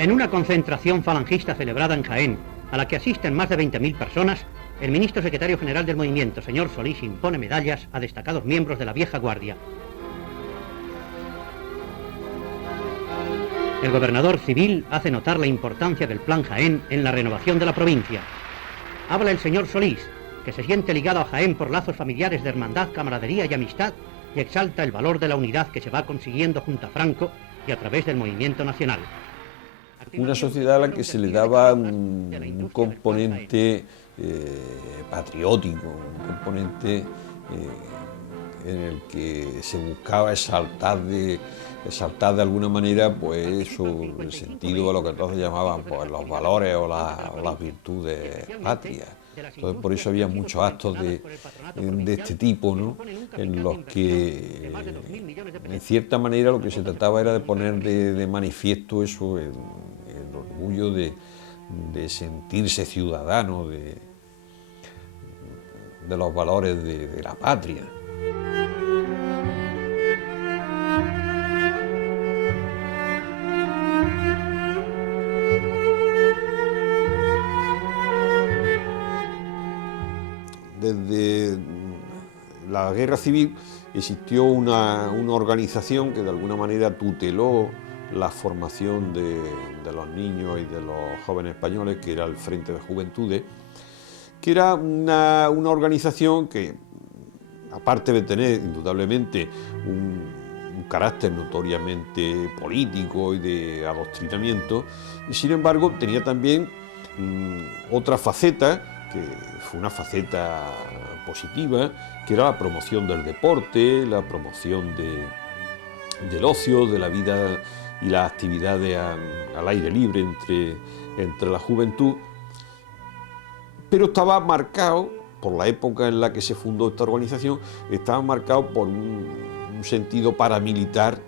En una concentración falangista celebrada en Jaén, a la que asisten más de 20.000 personas, el ministro secretario general del movimiento, señor Solís, impone medallas a destacados miembros de la vieja guardia. El gobernador civil hace notar la importancia del Plan Jaén en la renovación de la provincia. Habla el señor Solís, que se siente ligado a Jaén por lazos familiares de hermandad, camaradería y amistad, y exalta el valor de la unidad que se va consiguiendo junto a Franco y a través del movimiento nacional. Una sociedad a la que se le daba un componente patriótico, un componente en el que se buscaba exaltar de alguna manera pues el sentido de lo que entonces llamaban pues, los valores o las virtudes patrias. Entonces por eso había muchos actos de este tipo, ¿no? En los que en cierta manera lo que se trataba era de poner de manifiesto eso, el orgullo de sentirse ciudadano de los valores de la patria. Desde la guerra civil existió una organización que de alguna manera tuteló la formación de los niños y de los jóvenes españoles, que era el Frente de Juventudes, que era una organización que, aparte de tener indudablemente un carácter notoriamente político y de adoctrinamiento, sin embargo tenía también otra faceta, que fue una faceta positiva, que era la promoción del deporte, la promoción del ocio, de la vida y las actividades al aire libre entre la juventud, pero estaba marcado, por la época en la que se fundó esta organización, estaba marcado por un sentido paramilitar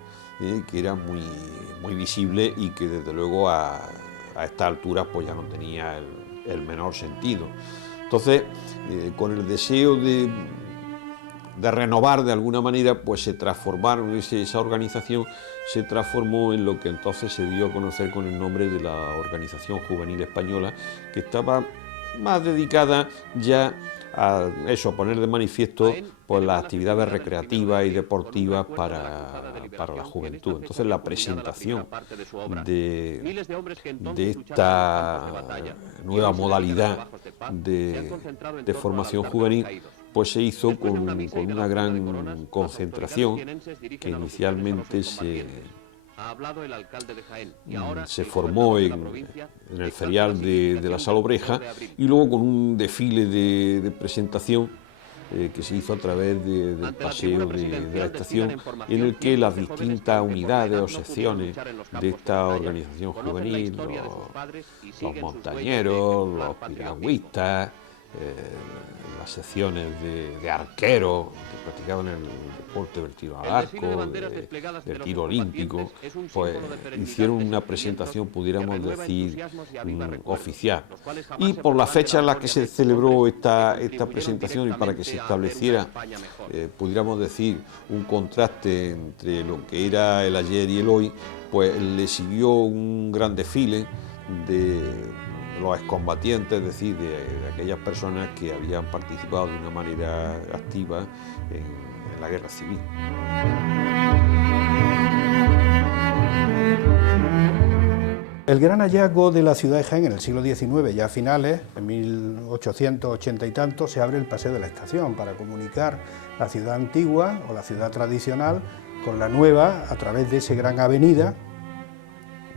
que era muy visible y que desde luego a estas alturas pues ya no tenía el menor sentido. Entonces, con el deseo de renovar de alguna manera, pues se transformaron, esa organización se transformó en lo que entonces se dio a conocer con el nombre de la Organización Juvenil Española, que estaba más dedicada ya a eso, a poner de manifiesto pues, las actividades recreativas y deportivas para la juventud. Entonces la presentación de esta nueva modalidad de formación juvenil pues se hizo con una gran concentración que inicialmente se formó en el ferial de la Sala Obreja y luego con un desfile de presentación que se hizo a través del paseo de la estación, en el que las distintas unidades o secciones de esta organización juvenil, los montañeros, los piragüistas, las secciones de arqueros que practicaban el deporte del tiro al arco, del tiro olímpico, pues hicieron una presentación, pudiéramos decir, oficial. Y por la fecha en la que se celebró esta presentación y para que se estableciera, pudiéramos decir, un contraste entre lo que era el ayer y el hoy, pues le siguió un gran desfile de los excombatientes, es decir, de aquellas personas que habían participado de una manera activa en la guerra civil. El gran hallazgo de la ciudad de Jaén en el siglo XIX, ya a finales, en 1880 y tanto, se abre el Paseo de la Estación para comunicar la ciudad antigua o la ciudad tradicional con la nueva a través de esa gran avenida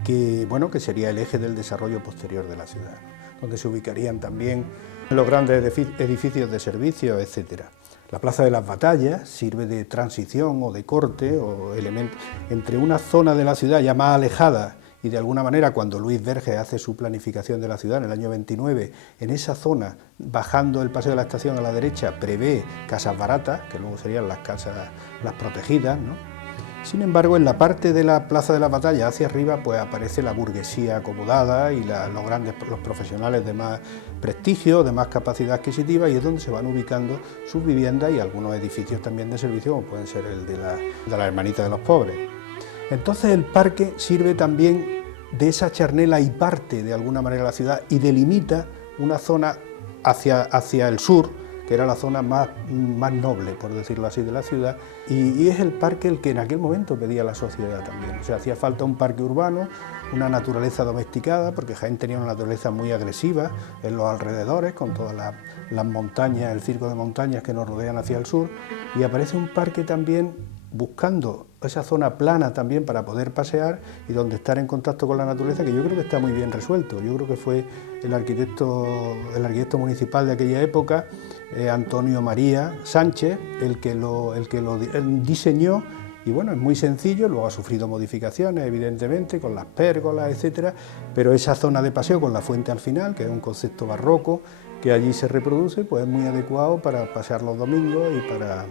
que sería el eje del desarrollo posterior de la ciudad, donde se ubicarían también los grandes edificios de servicios, etc. La Plaza de las Batallas sirve de transición o de corte o elemento entre una zona de la ciudad ya más alejada y de alguna manera cuando Luis Verges hace su planificación de la ciudad en el año 29, en esa zona, bajando el Paseo de la Estación a la derecha, prevé casas baratas, que luego serían las casas, las protegidas, ¿no? Sin embargo, en la parte de la Plaza de la Batalla hacia arriba, pues aparece la burguesía acomodada y los profesionales de más prestigio, de más capacidad adquisitiva, y es donde se van ubicando sus viviendas y algunos edificios también de servicio, como pueden ser el de la Hermanita de los Pobres. Entonces el parque sirve también de esa charnela y parte de alguna manera la ciudad y delimita una zona hacia el sur, que era la zona más noble, por decirlo así, de la ciudad, y es el parque el que en aquel momento pedía la sociedad también. O sea, hacía falta un parque urbano, una naturaleza domesticada, porque Jaén tenía una naturaleza muy agresiva en los alrededores, con todas las montañas, el circo de montañas que nos rodean hacia el sur, y aparece un parque también buscando esa zona plana también para poder pasear y donde estar en contacto con la naturaleza, que yo creo que está muy bien resuelto. Yo creo que fue el arquitecto municipal de aquella época, Antonio María Sánchez, el que lo diseñó, y bueno, es muy sencillo, luego ha sufrido modificaciones evidentemente con las pérgolas, etcétera, pero esa zona de paseo con la fuente al final, que es un concepto barroco que allí se reproduce, pues es muy adecuado para pasear los domingos y para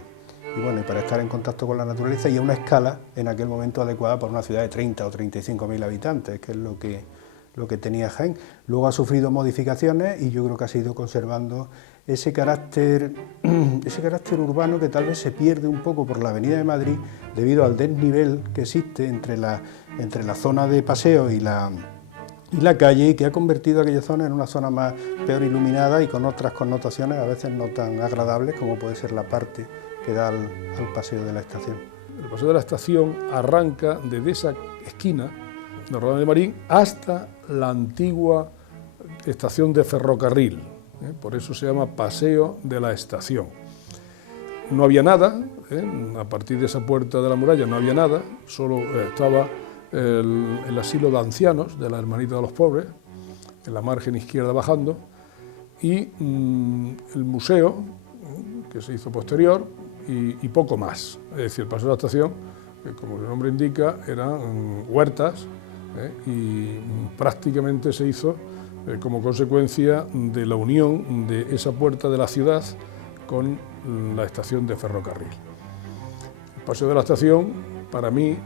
estar en contacto con la naturaleza y a una escala en aquel momento adecuada para una ciudad de 30 o 35.000 habitantes, que es lo que tenía Jaén. Luego ha sufrido modificaciones y yo creo que ha seguido conservando ese carácter urbano que tal vez se pierde un poco por la Avenida de Madrid debido al desnivel que existe entre la zona de paseo y la calle, y que ha convertido aquella zona en una zona más peor iluminada y con otras connotaciones a veces no tan agradables como puede ser la parte que da al paseo de la estación. El paseo de la estación arranca desde esa esquina de Rodríguez de Marín hasta la antigua estación de ferrocarril, por eso se llama Paseo de la Estación. No había nada, a partir de esa puerta de la muralla no había nada, solo estaba el asilo de ancianos de la Hermanita de los Pobres, en la margen izquierda bajando, y el museo, que se hizo posterior, y poco más. Es decir, el paseo de la estación, como el nombre indica, eran huertas, y prácticamente se hizo como consecuencia de la unión de esa puerta de la ciudad con la estación de ferrocarril. El paseo de la estación, para mí,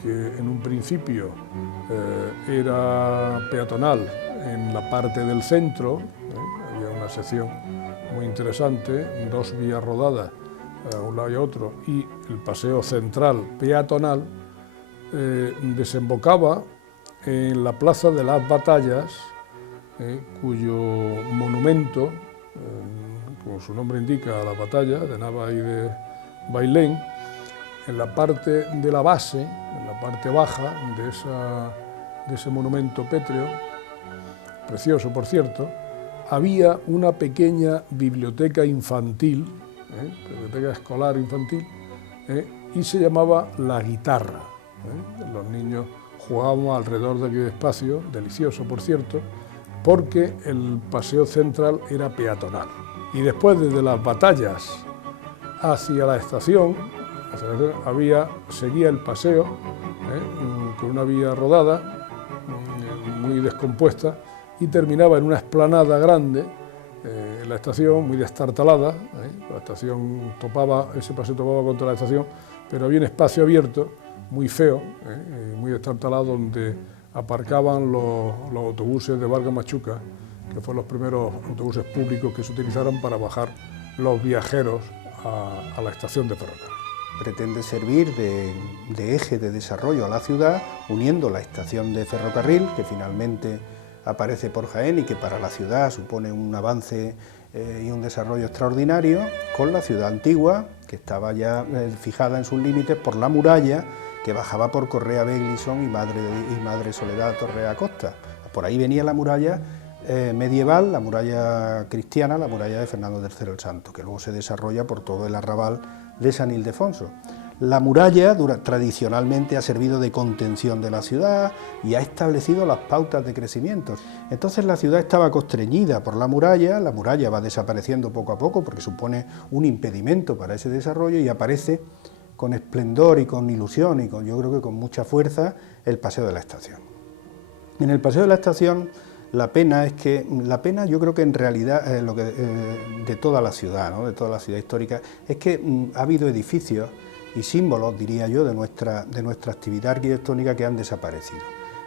que en un principio era peatonal en la parte del centro, había una sección muy interesante, 2 vías rodadas a un lado y a otro, y el paseo central peatonal, desembocaba en la Plaza de las Batallas, cuyo monumento, como su nombre indica, a la batalla de Nava y de Bailén, en la parte de la base, en la parte baja de ese monumento pétreo, precioso por cierto, había una pequeña biblioteca infantil, biblioteca escolar infantil, y se llamaba La Guitarra. Los niños jugábamos alrededor de aquel espacio, delicioso por cierto, porque el paseo central era peatonal. Y después, desde las Batallas hacia la estación, seguía el paseo, con una vía rodada, muy descompuesta, y terminaba en una explanada grande, en la estación, muy destartalada. La estación ese paseo topaba contra la estación, pero había un espacio abierto, muy feo, muy destartalado, donde aparcaban los autobuses de Vargas Machuca, que fueron los primeros autobuses públicos que se utilizaron para bajar los viajeros a la estación de ferrocarril. Pretende servir de eje de desarrollo a la ciudad, uniendo la estación de ferrocarril, que finalmente aparece por Jaén y que para la ciudad supone un avance y un desarrollo extraordinario, con la ciudad antigua, que estaba ya fijada en sus límites por la muralla, que bajaba por Correa Beglison y Madre Soledad Torre Acosta. Por ahí venía la muralla medieval, la muralla cristiana, la muralla de Fernando III el Santo, que luego se desarrolla por todo el arrabal de San Ildefonso. La muralla tradicionalmente ha servido de contención de la ciudad y ha establecido las pautas de crecimiento. Entonces la ciudad estaba constreñida por la muralla va desapareciendo poco a poco porque supone un impedimento para ese desarrollo, y aparece con esplendor y con ilusión y yo creo que con mucha fuerza el paseo de la estación. En el paseo de la estación la pena yo creo que en realidad de toda la ciudad, ¿no? De toda la ciudad histórica, es que ha habido edificios y símbolos, diría yo, de nuestra actividad arquitectónica que han desaparecido.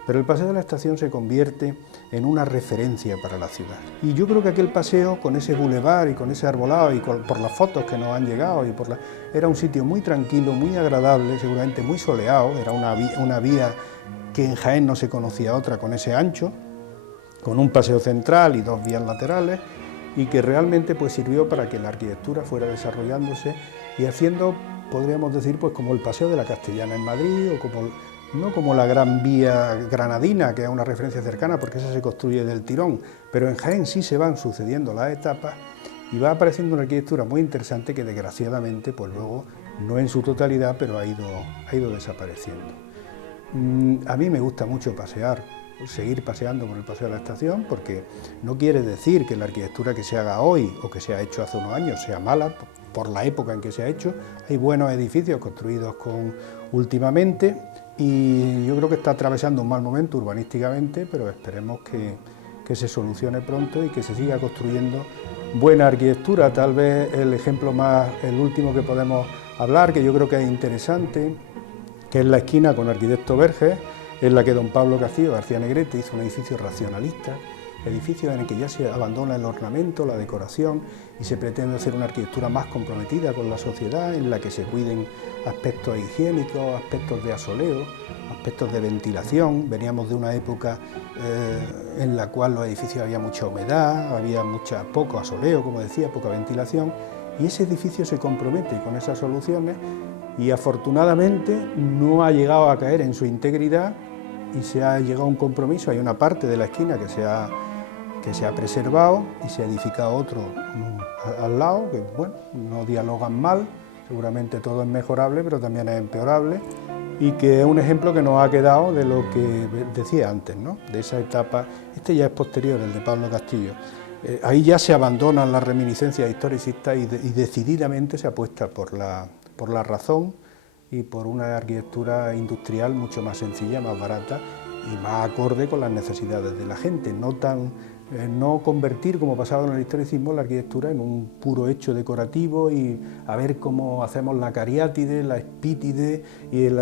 Pero el paseo de la estación se convierte en una referencia para la ciudad. Y yo creo que aquel paseo, con ese bulevar y con ese arbolado y por las fotos que nos han llegado, era un sitio muy tranquilo, muy agradable, seguramente muy soleado, era una vía que en Jaén no se conocía otra con ese ancho, con un paseo central y 2 vías laterales, y que realmente pues sirvió para que la arquitectura fuera desarrollándose y haciendo, podríamos decir, pues como el Paseo de la Castellana en Madrid, o como, no como la Gran Vía Granadina, que es una referencia cercana porque esa se construye del tirón, pero en Jaén sí se van sucediendo las etapas y va apareciendo una arquitectura muy interesante que desgraciadamente pues luego, no en su totalidad, pero ha ido desapareciendo. A mí me gusta mucho pasear, seguir paseando por el Paseo de la Estación, porque no quiere decir que la arquitectura que se haga hoy o que se ha hecho hace unos años sea mala por la época en que se ha hecho. Hay buenos edificios construidos últimamente y yo creo que está atravesando un mal momento urbanísticamente, pero esperemos que se solucione pronto y que se siga construyendo buena arquitectura. Tal vez el ejemplo el último que podemos hablar, que yo creo que es interesante, que es la esquina con Arquitecto Verges, en la que don Pablo Castillo García Negrete hizo un edificio racionalista, edificio en el que ya se abandona el ornamento, la decoración, y se pretende hacer una arquitectura más comprometida con la sociedad, en la que se cuiden aspectos higiénicos, aspectos de asoleo, aspectos de ventilación. Veníamos de una época en la cual los edificios había mucha humedad, había poco asoleo, como decía, poca ventilación, y ese edificio se compromete con esas soluciones y afortunadamente no ha llegado a caer en su integridad y se ha llegado a un compromiso. Hay una parte de la esquina que se ha preservado y se ha edificado otro al lado, que bueno, no dialogan mal, seguramente todo es mejorable, pero también es empeorable, y que es un ejemplo que nos ha quedado de lo que decía antes, ¿no? De esa etapa. Este ya es posterior, el de Pablo Castillo. Ahí ya se abandonan las reminiscencias historicistas y decididamente se apuesta por la razón y por una arquitectura industrial mucho más sencilla, más barata y más acorde con las necesidades de la gente, no convertir, como pasaba en el historicismo, la arquitectura en un puro hecho decorativo y a ver cómo hacemos la cariátide, la espítide y en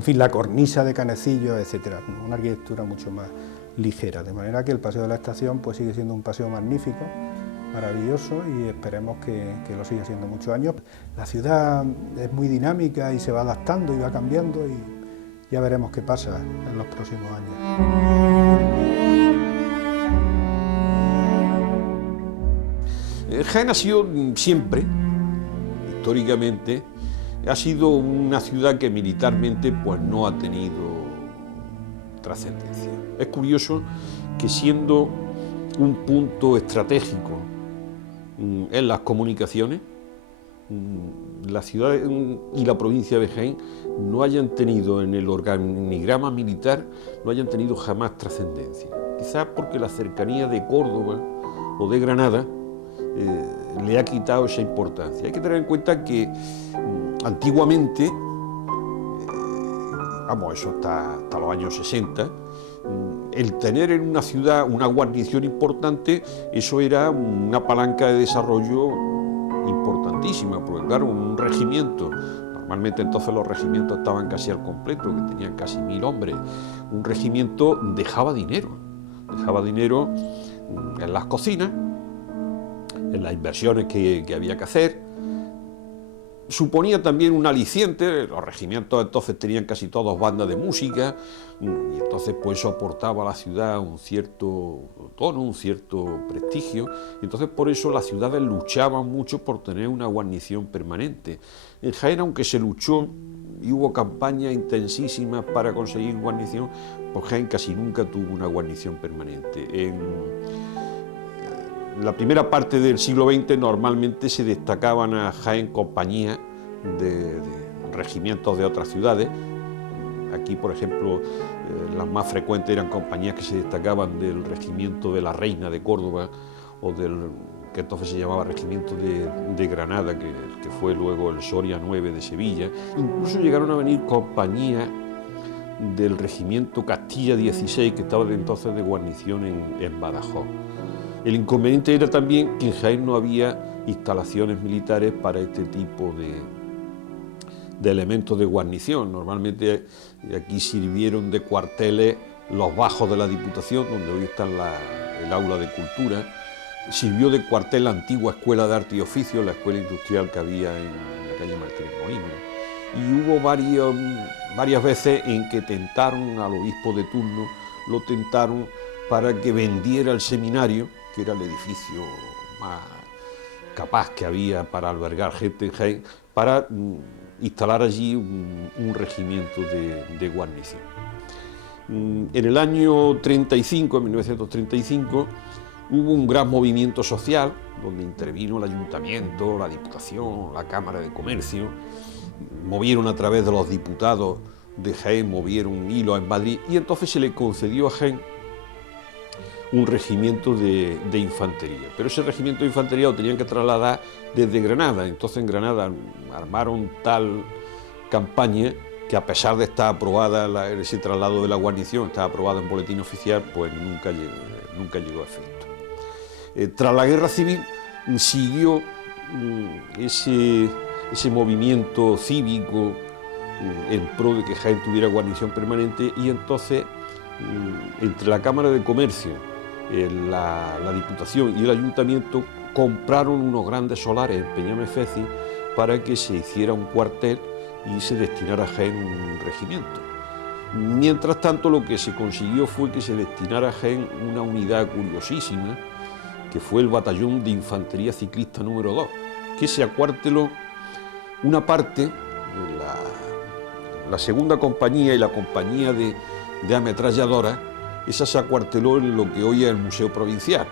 fin, la cornisa de canecillos, etcétera. Una arquitectura mucho más ligera, de manera que el Paseo de la Estación pues sigue siendo un paseo magnífico, maravilloso, y esperemos que lo siga siendo muchos años. La ciudad es muy dinámica y se va adaptando y va cambiando, y ya veremos qué pasa en los próximos años. Jaén ha sido siempre, históricamente, ha sido una ciudad que militarmente pues no ha tenido trascendencia. Es curioso que, siendo un punto estratégico en las comunicaciones, la ciudad y la provincia de Jaén no hayan tenido en el organigrama militar, no hayan tenido jamás trascendencia. Quizás porque la cercanía de Córdoba o de Granada le ha quitado esa importancia. Hay que tener en cuenta que antiguamente, eso hasta los años 60, el tener en una ciudad una guarnición importante, eso era una palanca de desarrollo importantísima, porque claro, un regimiento, normalmente entonces los regimientos estaban casi al completo, que tenían casi 1000 hombres, un regimiento dejaba dinero en las cocinas, en las inversiones que había que hacer. Suponía también un aliciente. Los regimientos entonces tenían casi todos bandas de música, y entonces pues eso aportaba a la ciudad un cierto tono, un cierto prestigio, y entonces por eso las ciudades luchaban mucho por tener una guarnición permanente. En Jaén, aunque se luchó y hubo campañas intensísimas para conseguir guarnición, pues Jaén casi nunca tuvo una guarnición permanente. En la primera parte del siglo XX normalmente se destacaban a Jaén compañías de regimientos de otras ciudades. Aquí, por ejemplo, las más frecuentes eran compañías que se destacaban del regimiento de la Reina de Córdoba, o que entonces se llamaba regimiento de Granada, que fue luego el Soria 9 de Sevilla. Incluso llegaron a venir compañías del regimiento Castilla 16, que estaba entonces de guarnición en Badajoz. El inconveniente era también que en Jaén no había instalaciones militares para este tipo de elementos de guarnición. Normalmente aquí sirvieron de cuarteles los bajos de la Diputación, donde hoy está el aula de cultura. Sirvió de cuartel la antigua Escuela de Arte y Oficio, la escuela industrial que había en la calle Martínez Molina. y hubo varias veces en que tentaron al obispo de turno, lo tentaron para que vendiera el seminario, que era el edificio más capaz que había para albergar gente en Jaén, para instalar allí un regimiento de guarnición. En el año 35, en 1935, hubo un gran movimiento social donde intervino el ayuntamiento, la Diputación, la Cámara de Comercio, movieron a través de los diputados de Jaén, movieron hilos en Madrid, y entonces se le concedió a Jaén un regimiento de infantería. Pero ese regimiento de infantería lo tenían que trasladar desde Granada. Entonces en Granada armaron tal campaña que, a pesar de estar aprobada ese traslado de la guarnición, estaba aprobado en boletín oficial, pues nunca llegó a efecto. Tras la Guerra Civil siguió ese movimiento cívico en pro de que Jaén tuviera guarnición permanente, y entonces entre la Cámara de Comercio, la Diputación y el Ayuntamiento compraron unos grandes solares en Peñamefeci para que se hiciera un cuartel y se destinara a Jaén un regimiento. Mientras tanto, lo que se consiguió fue que se destinara a Jaén una unidad curiosísima, que fue el Batallón de Infantería Ciclista número 2, que se acuarteló una parte, la segunda compañía y la compañía de ametralladoras. Esa se acuarteló en lo que hoy es el Museo Provincial.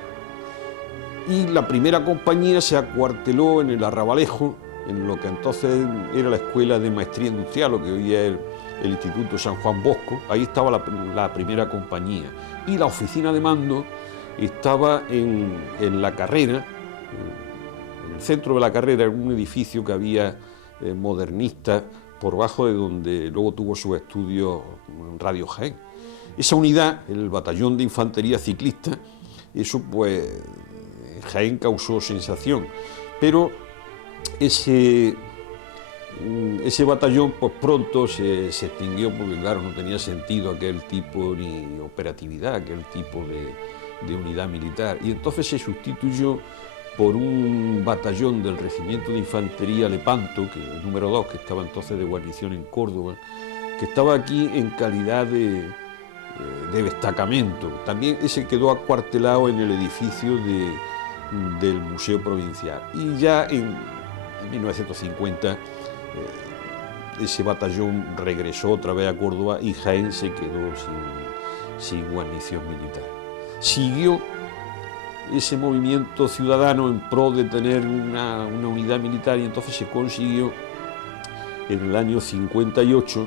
Y la primera compañía se acuarteló en el Arrabalejo, en lo que entonces era la Escuela de Maestría Industrial, lo que hoy es el Instituto San Juan Bosco. Ahí estaba la primera compañía. Y la oficina de mando estaba en La Carrera, en el centro de La Carrera, en un edificio que había modernista, por bajo de donde luego tuvo sus estudios en Radio Jaén. Esa unidad, el Batallón de Infantería Ciclista, eso pues en Jaén causó sensación, pero ese batallón pues pronto se extinguió, porque claro, no tenía sentido aquel tipo ni operatividad, aquel tipo de unidad militar, y entonces se sustituyó por un batallón del Regimiento de Infantería Lepanto, que el número 2, que estaba entonces de guarnición en Córdoba, que estaba aquí en calidad de destacamento. También ese quedó acuartelado en el edificio del Museo Provincial. Y ya en 1950 ese batallón regresó otra vez a Córdoba y Jaén se quedó sin guarnición militar. Siguió ese movimiento ciudadano en pro de tener una unidad militar, y entonces se consiguió, en el año 58,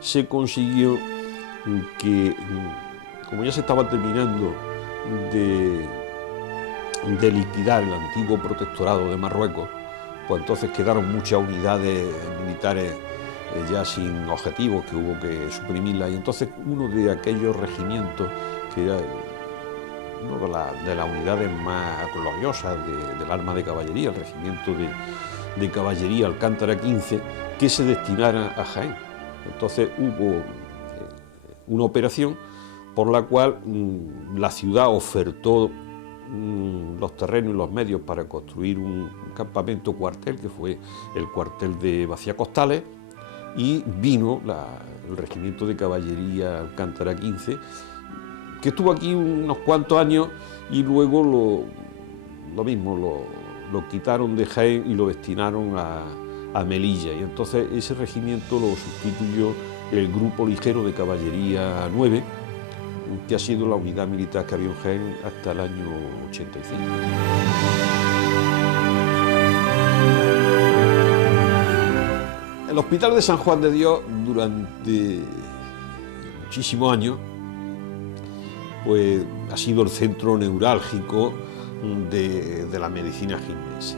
se consiguió que, como ya se estaba terminando de liquidar el antiguo protectorado de Marruecos, pues entonces quedaron muchas unidades militares ya sin objetivos, que hubo que suprimirlas, y entonces uno de aquellos regimientos, que era una de las unidades más gloriosas del arma de caballería, el regimiento de caballería Alcántara 15, que se destinara a Jaén. Entonces hubo una operación por la cual la ciudad ofertó los terrenos y los medios para construir un campamento cuartel, que fue el cuartel de Vaciacostales, y vino el regimiento de caballería Alcántara 15, que estuvo aquí unos cuantos años, y luego lo mismo, lo quitaron de Jaén y lo destinaron a Melilla, y entonces ese regimiento lo sustituyó el Grupo Ligero de Caballería 9, que ha sido la unidad militar que había en Jaén hasta el año 85. El Hospital de San Juan de Dios, durante muchísimos años, pues ha sido el centro neurálgico de la medicina jiennense.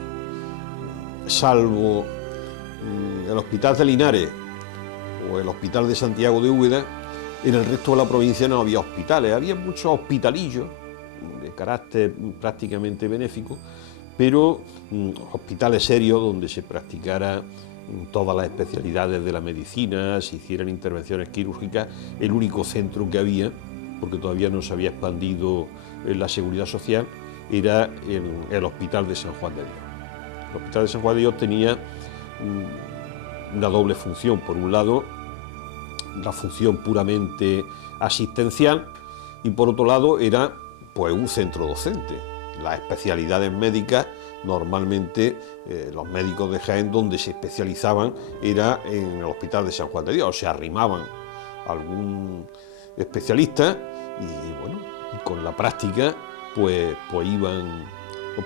Salvo el Hospital de Linares o el Hospital de Santiago de Úbeda, en el resto de la provincia no había hospitales. Había muchos hospitalillos de carácter prácticamente benéfico, pero hospitales serios donde se practicara todas las especialidades de la medicina, se hicieran intervenciones quirúrgicas. El único centro que había, porque todavía no se había expandido la seguridad social, era el Hospital de San Juan de Dios. El Hospital de San Juan de Dios tenía una doble función. Por un lado, la función puramente asistencial, y por otro lado era pues un centro docente. Las especialidades médicas, normalmente los médicos de Jaén donde se especializaban era en el Hospital de San Juan de Dios, o se arrimaban a algún especialista y bueno, con la práctica pues iban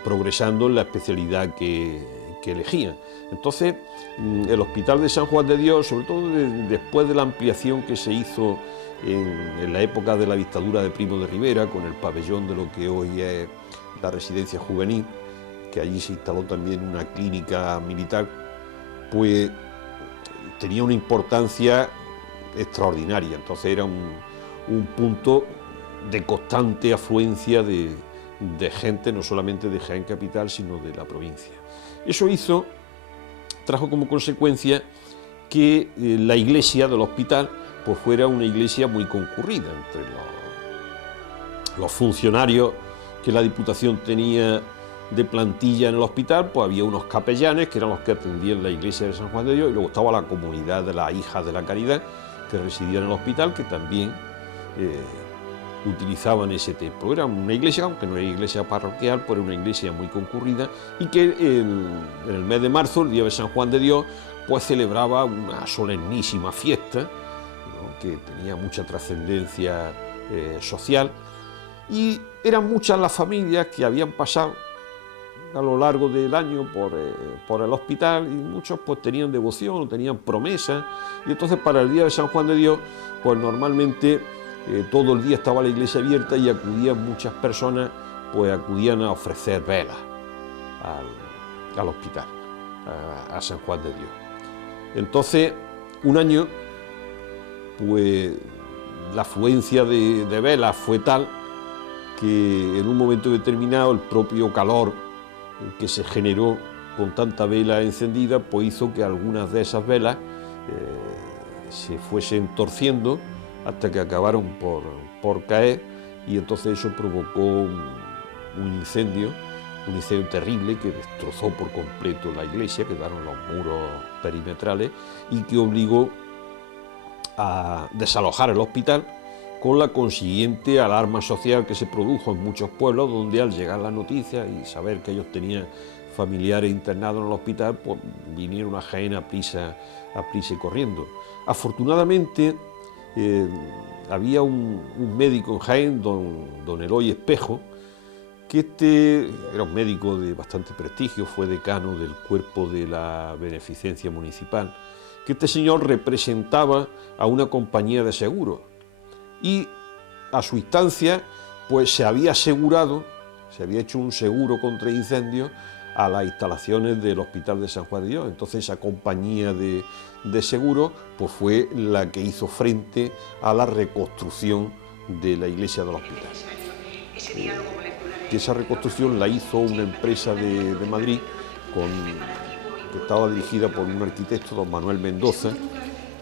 progresando en la especialidad que elegían. Entonces, el Hospital de San Juan de Dios, sobre todo después de la ampliación que se hizo en la época de la dictadura de Primo de Rivera, con el pabellón de lo que hoy es la residencia juvenil, que allí se instaló también una clínica militar, pues tenía una importancia extraordinaria. Entonces era un punto de constante afluencia de gente, no solamente de Jaén capital, sino de la provincia. Eso trajo como consecuencia que la iglesia del hospital pues fuera una iglesia muy concurrida entre los funcionarios que la Diputación tenía de plantilla en el hospital. Pues había unos capellanes que eran los que atendían la iglesia de San Juan de Dios, y luego estaba la comunidad de las hijas de la caridad que residían en el hospital, que también utilizaban ese templo. Era una iglesia, aunque no era iglesia parroquial, pero era una iglesia muy concurrida, y que en el mes de marzo, el día de San Juan de Dios, pues celebraba una solemnísima fiesta, ¿no?, que tenía mucha trascendencia social, y eran muchas las familias que habían pasado a lo largo del año por el hospital, y muchos pues tenían devoción, tenían promesas, y entonces para el día de San Juan de Dios pues normalmente todo el día estaba la iglesia abierta y acudían muchas personas, pues acudían a ofrecer velas al hospital, a San Juan de Dios. Entonces, un año, pues la afluencia de velas fue tal que en un momento determinado el propio calor que se generó con tanta vela encendida, pues hizo que algunas de esas velas se fuesen torciendo hasta que acabaron por caer, y entonces eso provocó un incendio terrible que destrozó por completo la iglesia, quedaron los muros perimetrales, y que obligó a desalojar el hospital, con la consiguiente alarma social que se produjo en muchos pueblos, donde al llegar la noticia y saber que ellos tenían familiares internados en el hospital, pues vinieron a Jaén a prisa y corriendo. Afortunadamente, había un médico en Jaén, don Eloy Espejo, que era un médico de bastante prestigio, fue decano del cuerpo de la beneficencia municipal, que este señor representaba a una compañía de seguros, y a su instancia pues se había hecho un seguro contra incendios a las instalaciones del Hospital de San Juan de Dios. Entonces esa compañía de seguros pues fue la que hizo frente a la reconstrucción de la iglesia del hospital. Esa reconstrucción la hizo una empresa de Madrid que estaba dirigida por un arquitecto, don Manuel Mendoza,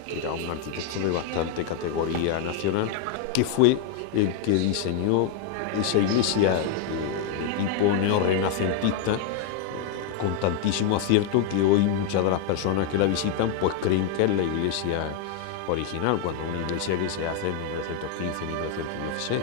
que era un arquitecto de bastante categoría nacional, que fue el que diseñó esa iglesia de tipo neorrenacentista, con tantísimo acierto que hoy muchas de las personas que la visitan pues creen que es la iglesia original, cuando es una iglesia que se hace en 1915, 1916.